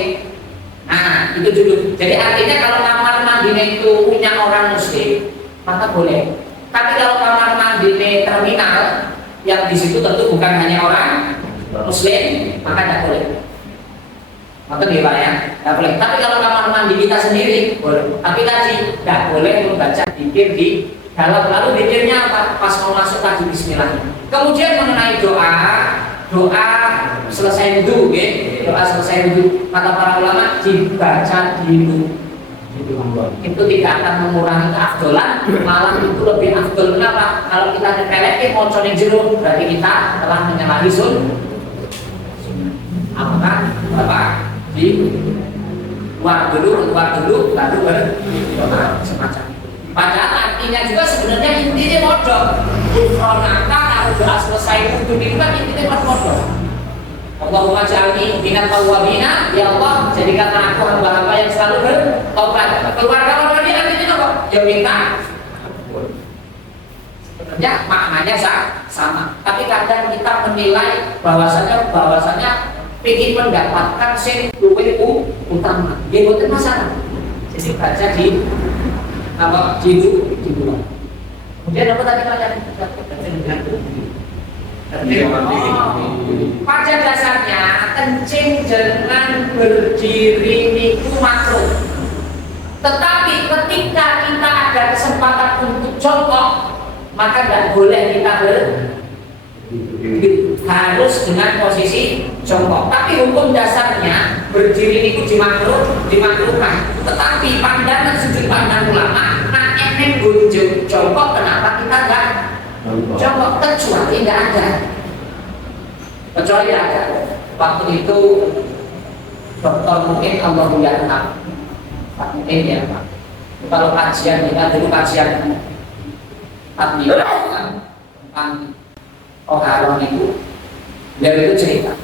Nah, itu dulu. Jadi artinya kalau kamar mandinya itu punya orang muslim, maka boleh. Tapi kalau kamar mandi terminal, yang di situ tentu bukan hanya orang muslim, maka tidak boleh. Maka nih Pak ya, tidak boleh. Tapi kalau kamar mandi kita sendiri, boleh. Tapi tadi tidak boleh membaca zikir di dalam. Lalu zikirnya apa? Pas mau masuk tadi Bismillah. Kemudian mengenai doa selesai wudhu, doa selesai wudhu, kata para ulama dibaca dulu. Itu tidak akan mengurangi keafdolan, malah itu lebih afdol. Kenapa? Kalau kita nyepelekin moconya jeruk, berarti kita telah menyalahi apakah Bapak di keluar dulu, lalu berdoa semacam. Padahal artinya juga sebenarnya intinya modal. Kufronaka kalau doa selesai wudhu itu kan intinya modal. Allahumma ja'alni minat tawwabina, ya Allah jadikan aku hamba-hamba yang selalu bertobat. Keluarga orang ini artinya apa? Ya minta. Sebenarnya maknanya sama. Tapi kadang kita menilai bahwasanya ingin mendapatkan sing luwih utama. Dia bukan masalah. Jadi baca di luar. Kemudian apa tadi pada dasarnya kencing dengan berdiri niku makruh. Tetapi ketika kita ada kesempatan untuk jongkok, maka tidak boleh kita harus dengan posisi jongkok. Tapi hukum dasarnya berdiri niku dimakruhkan. Tetapi pandangan sudut pandang ulama, nah eneng gunjung jongkok, kenapa kita enggak jongkok? Kecuali enggak ada. Waktu itu Dr. mungkin Allah yarham, Pak mungkin ya Pak. Kalau kajian kita dulu kajian tentang Haron itu, beliau itu cerita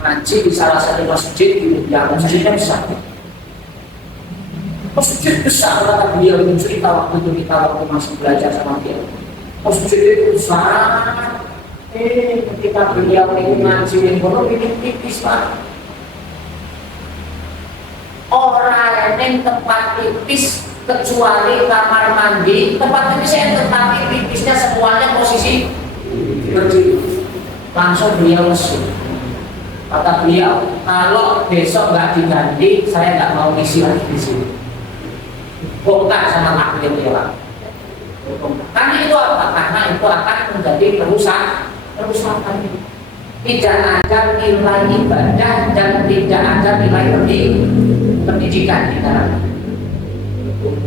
ngaji di salah satu masjid yang masjidnya besar. Masjid besar, kata beliau itu cerita waktu itu kita masih belajar sama dia. Masjid itu besar. Ketika beliau itu ngaji di kono bikin tipis Pak. Orang yang tempat tipis kecuali kamar mandi, tempat tipis yang tetapi tipisnya semuanya posisi berdiri. Langsung beliau lesu. Kata beliau, kalau besok nggak diganti, saya nggak mau ngisi lagi di sini. Bongkar sama takdir dia. Karena itu apa? Karena itu akan menjadi perusahaan. Tidak ada nilai ibadah dan tidak ada nilai pendidikan di dalam.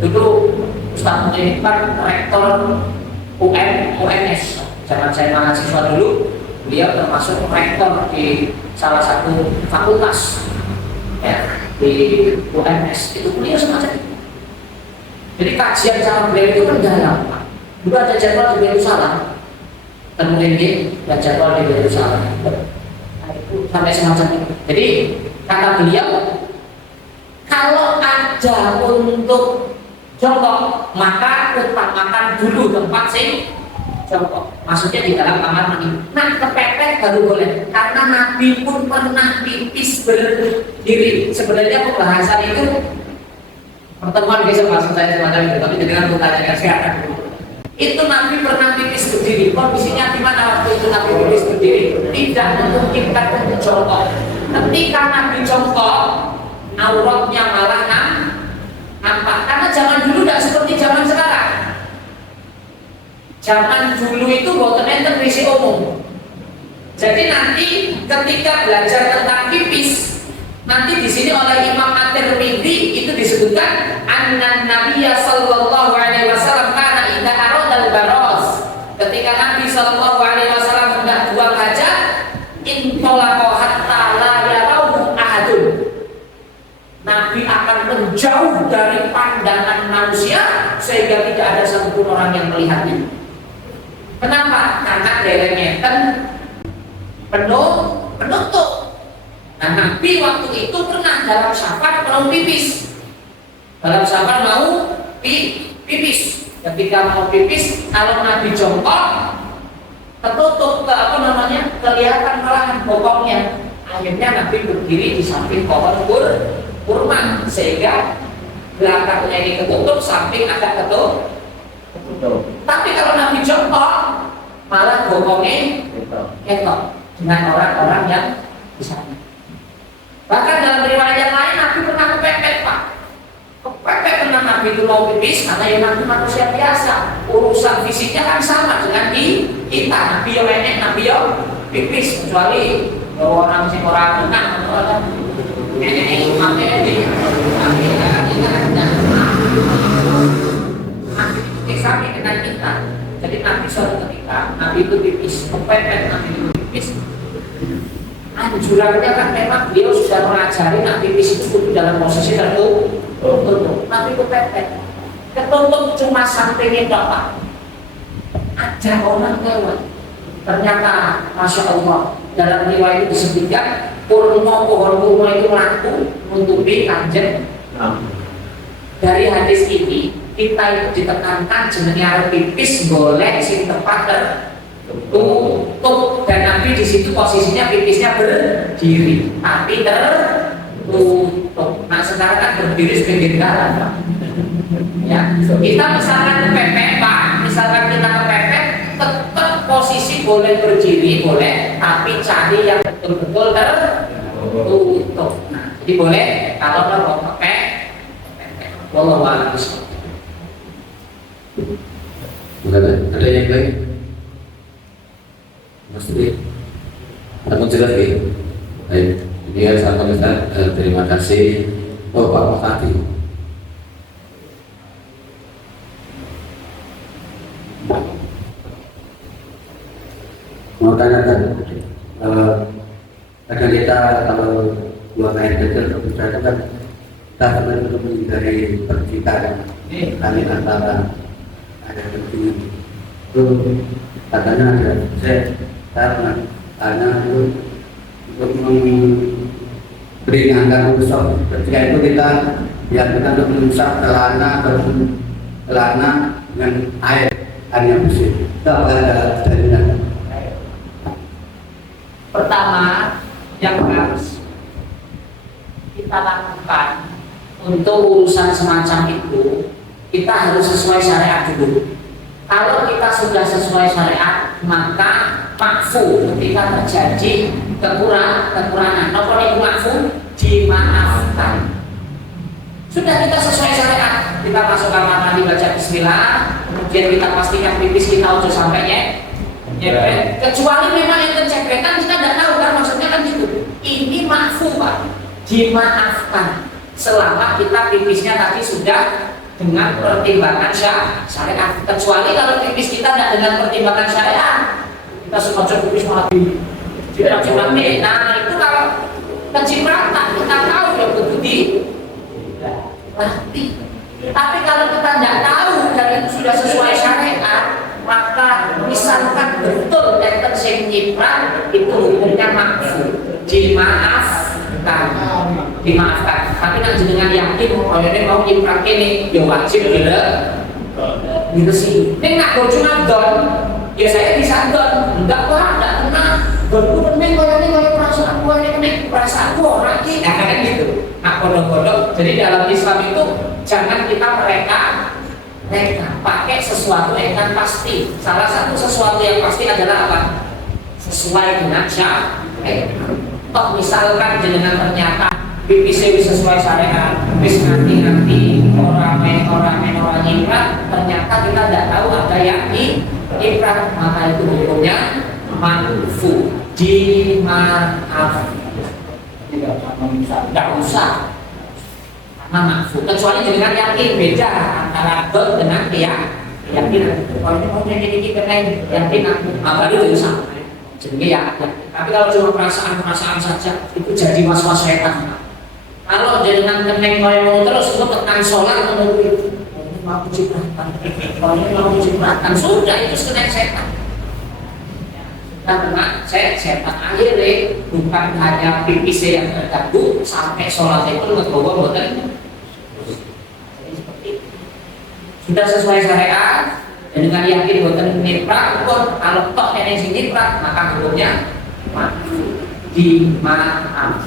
Dulu Ustaz Muhammad rektor UNS, zaman saya mahasiswa dulu, beliau termasuk rektor di salah satu fakultas ya, di UNS. Itu beliau semacam itu. Jadi kajian sama beliau itu kan dalam. Dulu ada jadwal di Yerusalem, kemudian dia jadwal di Yerusalem. Itu sampai semacam itu. Jadi kata beliau, kalau ada untuk jongkok, maka utamakan dulu tempat sing jongkok. Maksudnya di dalam kamar mandi. Nah, kepepet baru boleh. Karena Nabi pun pernah pipis berdiri. Sebenarnya pembahasan itu pertemuan besok maksud saya semacam itu. Tapi dengan pertanyaan sekarang, itu Nabi pernah pipis berdiri. Kondisinya di mana waktu itu Nabi pipis berdiri? Tidak memungkinkan untuk jongkok. Ketika Nabi jongkok, auratnya malah nampak. Karena zaman dulu tidak seperti zaman sekarang. Zaman dulu itu boten enten WC umum. Jadi nanti ketika belajar tentang pipis, nanti di sini oleh Imam At-Tirmidzi itu disebutkan anna Nabiyya sallallahu alaihi wasallam kana idza aradal baros. Ketika Nabi sallallahu alaihi wasallam hendak buang hajat, intolaqa hatta la yarauhu ahadun. Nabi akan menjauh dari pandangan manusia sehingga tidak ada satupun orang yang melihatnya. Kenapa? Karena daerahnya penutup. Nah, Nabi waktu itu pernah dalam safar mau pipis. Dalam safar mau pipis. Ketika mau pipis, kalau Nabi jongkok, tertutup kelihatan malahan bokongnya. Akhirnya Nabi berdiri di samping pohon kurma sehingga belakangnya ini ketutup, samping agak ketutup. Tapi kalau Nabi jongkok, malah bokongnya ketok dengan orang-orang yang di sana. Bahkan dalam riwayat yang lain Nabi pernah kepepet, Pak. Kepepet pernah Nabi itu mau pipis karena ya Nabi manusia biasa. Urusan fisiknya kan sama dengan di kita. Nabi yang enek, Nabi yang pipis, kecuali orang sing ora kenal atau enek materi di Nabi sampai dengan kita. Jadi Nabi suatu ketika Nabi itu pipis, kepepet Nabi itu pipis. Anjurannya kan memang beliau sudah mengajari Nabi pipis itu kudu dalam posisi tertutup. Nabi kepepet, ketutup cuma sampingnya Pak. Ada orang lewat. Ternyata Masya Allah dalam riwayat itu disebutkan pohon kurma itu laku menutupi kanjeng. Dari hadis ini kita itu ditekankan jenenge arep pipis boleh sing tepat tertutup, dan Nabi di situ posisinya pipisnya berdiri tapi tertutup. Nah sekarang kan berdiri sepinggir jalan, Pak. Ya, kita misalkan kepepet, Pak, misalkan kita kepepet, tetap posisi boleh berdiri boleh, tapi cari yang betul-betul tertutup. Nah, jadi boleh kalau mau pakai wallahu a'lam. Ada yang lain? Mas Tri, aku jelas nih. Baik, ini ya satu Ustaz. Terima kasih. Oh Pak Fatih. Mau tanyakan, kadang kita kalau buang air kecil kita kan kita harus menghindari percikan kali antara air kecil itu katanya ada saya pernah tanya itu untuk meringankan usap ketika itu kita untuk mengusap celana dengan air hanya bersih itu ada dalilnya. Pertama yang harus kita lakukan untuk urusan semacam itu, kita harus sesuai syariat dulu. Kalau kita sudah sesuai syariat, maka makfu ketika terjadi kekurangan, apa itu makfu? Dimaafkan. Sudah kita sesuai syariat, kita masuk kamar mandi baca bismillah, kemudian kita pastikan pipis kita udah sampai nyepet. Kecuali memang yang tercepetan kita tidak tahu kan, maksudnya kan gitu. Ini makfu, Pak, dimaafkan selama kita pipisnya tadi sudah dengan pertimbangan syariat. Kecuali kalau pipis kita tidak dengan pertimbangan syariat, kita sengaja pipis malah cipratan. Nah itu kalau kecipratan kita tahu ya betul tapi kalau kita tidak tahu dan itu sudah sesuai syariat, maka misalkan betul enten sing nyiprat itu hukumnya makfu, dimaafkan. Tapi nanti dengan yakin kalau ini mau nyiprat ini ya wajib gitu sih. Ini nak cuma don, ya saya bisa don, enggak Pak, enggak kena. Donku penting kalau ini perasaanku ini perasaanku orang ini, kan gitu. Nah kodok-kodok. Jadi dalam Islam itu jangan kita mereka pakai sesuatu yang pasti. Salah satu sesuatu yang pasti adalah apa? Sesuai dengan syariat. Toh misalkan dengan ternyata PPC sesuai syariat, bis nanti orang nyiprat, ternyata kita tidak tahu ada yang ikrah, maka itu hukumnya makfu, dimaaf. Tidak usah karena makfu, kecuali dengan yakin. Beda antara bel dengan keyakinan. Kalau ini mau ini yakin baru itu sama. Jadi ya. Tapi kalau cuma perasaan saja itu jadi was-was setan. Kalau dengan keneng koyo terus itu tekan sholat menurut itu mau cipratan. Kalau ini mau cipratan sudah itu keneng setan. Karena setan akhirnya bukan hanya pipis yang terganggu, sampai sholat itu ngebawa boten. Sudah sesuai syariat dan dengan yakin boten niprak pun, kalau toh yang sing niprak maka hukumnya dimaafkan.